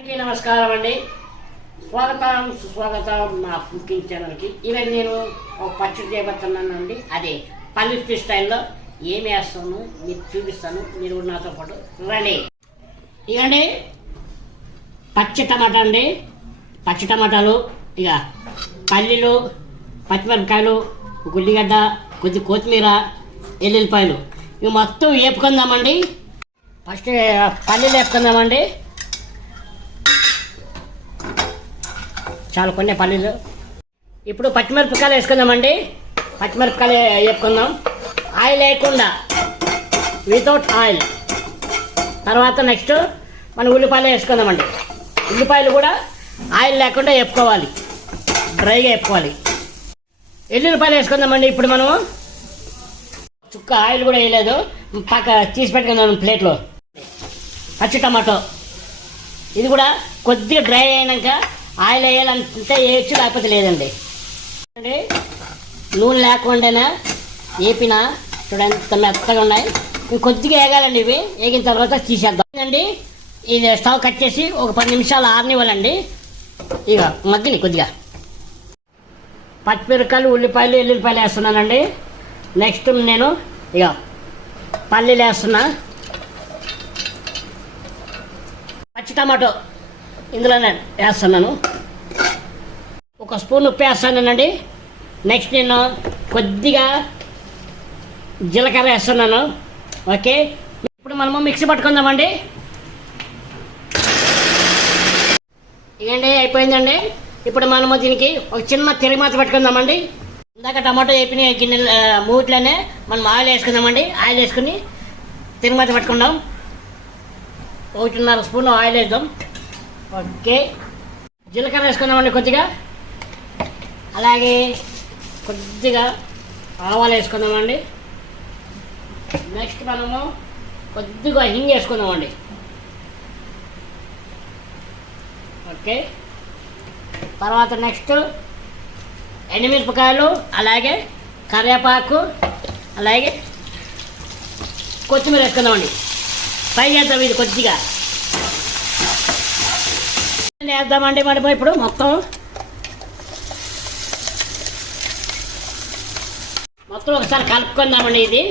అందరికీ నమస్కారం అండి. స్వాగతం సుస్వాగతం మా కుకింగ్ ఛానల్కి. ఈరోజు నేను ఒక పచ్చడి చేయబోతున్నానండి. అదే పల్లి స్టైల్లో ఏమి వేస్తాను మీకు చూపిస్తాను. మీరు నాతో పాటు రండి. ఇకండి పచ్చి టమాటా అండి. పచ్చి టమాటాలు, ఇక పల్లీలు, పచ్చిమిరపకాయలు, ఉల్లిగడ్డ, కొద్ది కొత్తిమీర, ఎల్లుల్లిపాయలు ఇవి మొత్తం వేపుకుందామండి. ఫస్ట్ పల్లీలు వేపుకుందామండి. చాలా కొన్ని పల్లీలు. ఇప్పుడు పచ్చిమిరపకాయలు వేసుకుందామండి. పచ్చిమిరపకాయలు వేపుకుందాం, ఆయిల్ వేయకుండా, వితౌట్ ఆయిల్. తర్వాత నెక్స్ట్ మనం ఉల్లిపాయలు వేసుకుందామండి. ఉల్లిపాయలు కూడా ఆయిల్ లేకుండా వేపుకోవాలి, డ్రైగా వేపుకోవాలి. ఎల్లుల్లిపాయలు వేసుకుందామండి. ఇప్పుడు మనము చుక్క ఆయిల్ కూడా వేయలేదు, పక్క తీసి పెట్టుకుందాం ప్లేట్లో. పచ్చి టమాటో ఇది కూడా కొద్దిగా డ్రై అయినాక ఆయిల్ వేయాలంటే వేయచ్చు, లేకపోతే లేదండి. నూనె లేకుండానే వేపిన చూడండి, ఎంత మెత్తగా ఉన్నాయి. కొద్దిగా వేగాలండి. ఇవి వేగిన తర్వాత తీసేద్దాం అండి. ఇది స్టవ్ కట్ చేసి ఒక 10 నిమిషాలు ఆరనివ్వాలండి. ఇక మగ్గిని కొద్దిగా పచ్చిమిరపకాయలు, ఉల్లిపాయలు, ఎల్లుల్లిపాయలు వేస్తున్నానండి. నెక్స్ట్ నేను ఇక పల్లీలు వేస్తున్నా, పచ్చి టమాటో ఇందులోనే వేస్తున్నాను. ఒక స్పూన్ ఉప్పు వేస్తానండి. నెక్స్ట్ నేను కొద్దిగా జీలకర్ర వేస్తున్నాను. ఓకే, ఇప్పుడు మనము మిక్సీ పట్టుకుందామండి. ఇదండి అయిపోయిందండి. ఇప్పుడు మనము దీనికి ఒక చిన్న తిరిమాత పెట్టుకుందామండి. ఇందాక టమాటో వేపిన గిన్నె మూట్లోనే మనం ఆయిల్ వేసుకుందామండి. ఆయిల్ వేసుకుని తిరిమాత పట్టుకుందాం. 1.5 స్పూన్ ఆయిల్ వేద్దాం. ఓకే, జీలకర్ర వేసుకుందామండి కొద్దిగా. అలాగే కొద్దిగా ఆవాలు వేసుకుందామండి. నెక్స్ట్ మనము కొద్దిగా హింగ్ వేసుకుందామండి. ఓకే, తర్వాత నెక్స్ట్ ఎండుమిరపకాయలు, అలాగే కరివేపాకు, అలాగే కొత్తిమీర వేసుకుందామండి. ఫ్రై చేద్దాం. ఇది కొద్దిగా వేద్దామండి. మరి ఇప్పుడు మొత్తం ఒకసారి కలుపుకుందామండి. ఇది